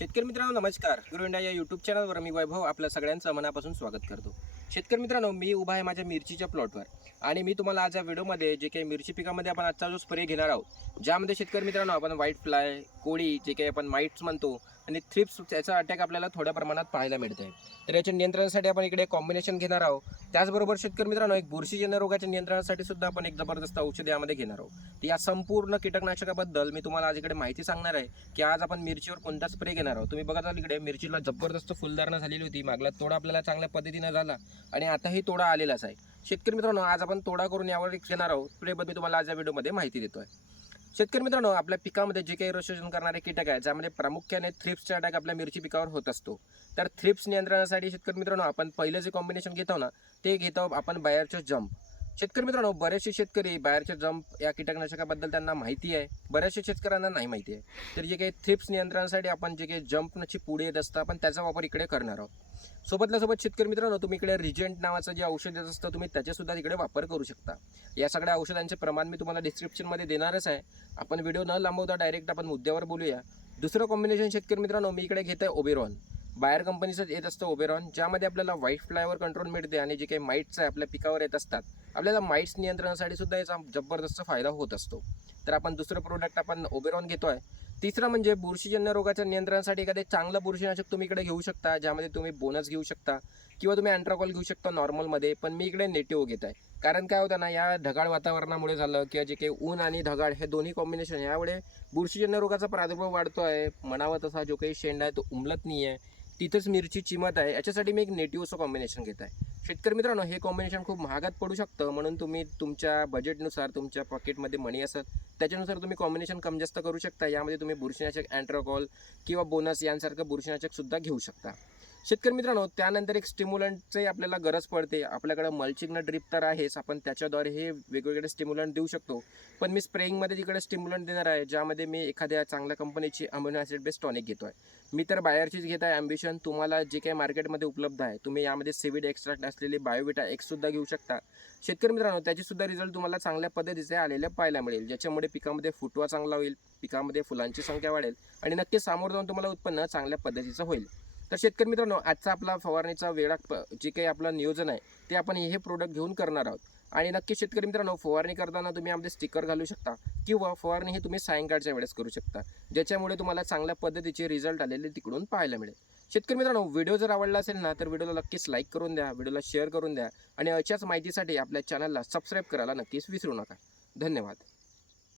शेतकरी मित्रांनो नमस्कार. गुरु इंडिया या यूट्यूब चॅनलवर मी वैभव आपल्या सगळ्यांचं मनापासून स्वागत करतो. शेतकरी मित्रांनो मी उभा आहे माझ्या मिरचीच्या प्लॉटवर आणि मी तुम्हाला आज या व्हिडिओमध्ये जे काही मिरची पिकामध्ये आपण आजचा जो स्प्रे घेणार आहोत ज्यामध्ये शेतकरी मित्रांनो आपण व्हाईट फ्लाय कोळी जे काही आपण माईट्स म्हणतो आणि थ्रिप्स याचा अटॅक आपल्याला थोड्या प्रमाणात पाहायला मिळते तर याच्या नियंत्रणासाठी आपण इकडे कॉम्बिनेशन घेणार आहोत. त्याचबरोबर शेतकरी मित्रांनो एक बुरशीजन्य रोगाच्या नियंत्रणासाठी सुद्धा आपण एक जबरदस्त औषध यामध्ये घेणार आहोत. या संपूर्ण कीटकनाशकाबद्दल मी तुम्हाला आज इकडे माहिती सांगणार आहे की आज आपण मिरचीवर कोणता स्प्रे घेणार आहोत. तुम्ही बघत इकडे मिरचीला जबरदस्त फुलधारणा झालेली होती. मागला तोडा आपल्याला चांगल्या पद्धतीनं झाला आणि आताही तोडा आलेलाच आहे. शेतकरी मित्रांनो आज आपण तोडा करून यावर घेणार आहोत. स्प्रेबद्दल मी तुम्हाला आज या व्हिडिओमध्ये माहिती देतो आहे शेतकरी मित्रांनो आपल्या पिकामध्ये जे काही रोशोजन करणारे कीटक आहेत ज्यामध्ये प्रामुख्याने थ्रिप्सचा अटॅक आपल्या मिरची पिकावर होत असतो. तर थ्रिप्स नियंत्रणासाठी शेतकरी मित्रांनो आपण पहिलं जे कॉम्बिनेशन घेतो ना ते घेतो आपण बाहेरचे जंप शेतकरी मित्रांनो बरेचसे शेतकरी बाहेरचे जंप या कीटकनाशकाबद्दल त्यांना माहिती आहे. बऱ्याचशा शेतकऱ्यांना नाही माहिती आहे. तर जे काही थ्रिप्स नियंत्रणासाठी आपण जे काही जंपची पुढे येत असतं आपण त्याचा वापर इकडे करणार आहोत. सोबतल्या सोबत शेतकरी मित्रांनो तुम्ही इकडे रिजेंट नावाचं जे औषध येत असतं तुम्ही त्याचेसुद्धा तिकडे वापर करू शकता. या सगळ्या औषधांचे प्रमाण मी तुम्हाला डिस्क्रिप्शनमध्ये देणारच आहे. आपण व्हिडिओ न लांबवता डायरेक्ट आपण मुद्द्यावर बोलूया. दुसरं कॉम्बिनेशन शेतकरी मित्रांनो मी इकडे घेत आहे ओबेरॉन बायर कंपनीचं येत असतं ओबेरॉन ज्यामध्ये आपल्याला व्हाईट फ्लायवर कंट्रोल मिळते आणि जे काही माईट्स आहे आपल्या पिकावर येत असतात आपल्याला माईट्स नियंत्रणासाठी सुद्धा याचा जबरदस्त फायदा होत असतो. तर आपण दुसरं प्रोडक्ट आपण ओबेरॉन घेतो आहे तिसरं म्हणजे बुरशीजन्य रोगाच्या नियंत्रणासाठी एखादे चांगलं बुरशीनाशक तुम्ही इकडे घेऊ शकता ज्यामध्ये तुम्ही बोनस घेऊ शकता किंवा तुम्ही अँट्राकॉल घेऊ शकता नॉर्मलमध्ये पण मी इकडे नेटिव्ह घेत आहे. कारण काय होतं ना या ढगाळ वातावरणामुळे झालं किंवा जे काही ऊन आणि ढगाळ हे दोन्ही कॉम्बिनेशन यामुळे बुरशीजन्य रोगाचा प्रादुर्भाव वाढतो आहे म्हणावा तसा जो काही शेंड आहे तो उमलत नाही आहे तिथंच मिरची चिमत आहे. याच्यासाठी मी एक नेटिव्ह असं कॉम्बिनेशन घेत आहे. शेतकरी मित्रांनो हे कॉम्बिनेशन खूप महागात पडू शकतं. म्हणून तुम्ही तुमच्या बजेटनुसार तुमच्या पॉकेटमध्ये मनी असत त्याच्यानुसार तुम्ही कॉम्बिनेशन कम जास्त करू शकता. यामध्ये तुम्ही बुरशीनाशक अँट्राकॉल किंवा बोनस यांसारखं बुरशीनाशकसुद्धा घेऊ शकता. शेतकरी मित्रांनो त्यानंतर एक स्टिम्युलंटचे आपल्याला गरज पडते. आपल्याकडे मल्चिंग ड्रिप तर आहेच. आपण त्याच्याद्वारे हे वेगवेगळे स्टिम्युलंट देऊ शकतो. पण मी स्प्रेइंगमध्ये तिकडे स्टिम्युलंट देणार आहे ज्यामध्ये मी एखाद्या चांगल्या कंपनीची अमिनो ॲसिड बेस्ड टॉनिक घेतो आहे मी तर बाहेरचीच घेत आहे ॲम्बिशन तुम्हाला जे काही मार्केटमध्ये उपलब्ध आहे तुम्ही यामध्ये सिविड एक्स्ट्रॅक्ट असलेली बायोविटा एक्ससुद्धा घेऊ शकता. शेतकरी मित्रांनो त्याचीसुद्धा रिझल्ट तुम्हाला चांगल्या पद्धतीचे आलेले पाहायला मिळेल. ज्याच्यामुळे पिकामध्ये फुटवा चांगला होईल पिकामध्ये फुलांची संख्या वाढेल आणि नक्कीच सामोरं जाऊन तुम्हाला उत्पन्न चांगल्या पद्धतीचं होईल. तर शेतकरी मित्रांनो आजचा आपला फवारणीचा वेळा प- जे काही आपलं नियोजन आहे ते आपण हे प्रोडक्ट घेऊन करणार आहोत. आणि नक्की शेतकरी मित्रांनो फवारणी करताना तुम्ही आपले स्टिकर घालू शकता किंवा फवारणी हे तुम्ही सायंकाळच्या वेळेस करू शकता. ज्याच्यामुळे तुम्हाला चांगल्या पद्धतीचे रिझल्ट आलेले तिकडून पाहायला मिळेल. शेतकरी मित्रांनो व्हिडिओ जर आवडला असेल ना तर व्हिडिओला नक्कीच लाईक करून द्या व्हिडिओला शेअर करून द्या आणि अशाच माहितीसाठी आपल्या चॅनलला सबस्क्राईब करायला नक्कीच विसरू नका. धन्यवाद.